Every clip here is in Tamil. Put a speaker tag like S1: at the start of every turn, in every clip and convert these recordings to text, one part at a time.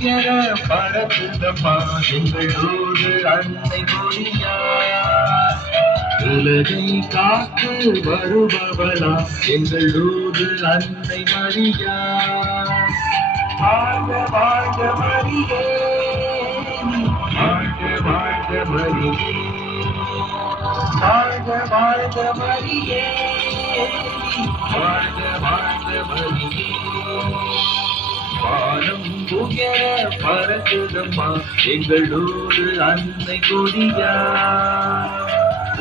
S1: உயர பறக்குதம்மா எங்களோடு அன்னை கொடியா உலகை காத்து வருபவளா எங்களோடு அன்னை மரியா வாழ்க வாழ்க மரியே வாழ்க வாழ்க மரியே வாழ்க வாழ்க மரியே வாழ்க வாழ்க மரியே வானம் புகர பறக்குதம்மா எங்களோடு அன்னை கொடியா.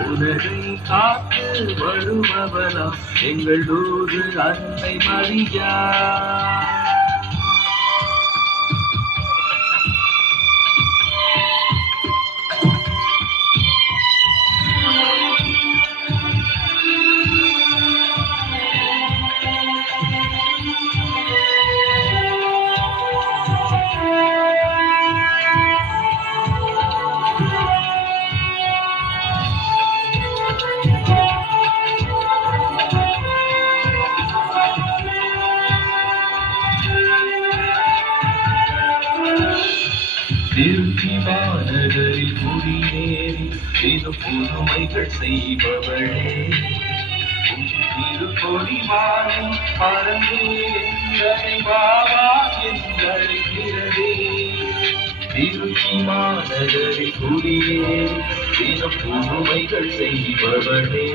S1: உலகை காத்து வருபவனா எங்களோடு அன்னை மரியா. திருப்பி மாநகரில் குடியேறி இது புதுமைகள் செய்பவளே. திருப்பொடி வாழும் வாழி பறந்து எங்களை என்றழைக்கிறதே திருச்சி மாநகரில் குடியேறி இது புதுமைகள் செய்பவளே.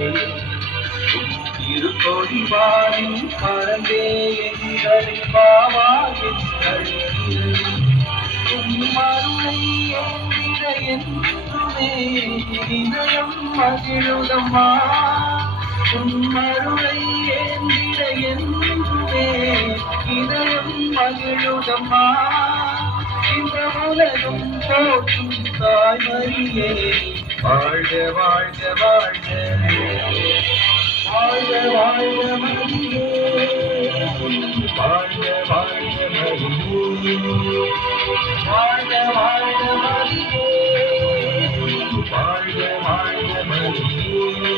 S1: உன் திருக்கொடி வாழி பறந்தே எங்களை பாவா என்றழைக்கிறதே என்றுமே இதயம் மகிழுதம்மா. மருளை ஏந்திட என்றுமே இதயம் மகிழுதம்மா. இந்த உலகம் போற்றும் தாய்மரியே வாழ்க வாழ்க வாழ்க. வாழ்க வாழ்க மரியே வாழ்க. வாழ்க Thank you.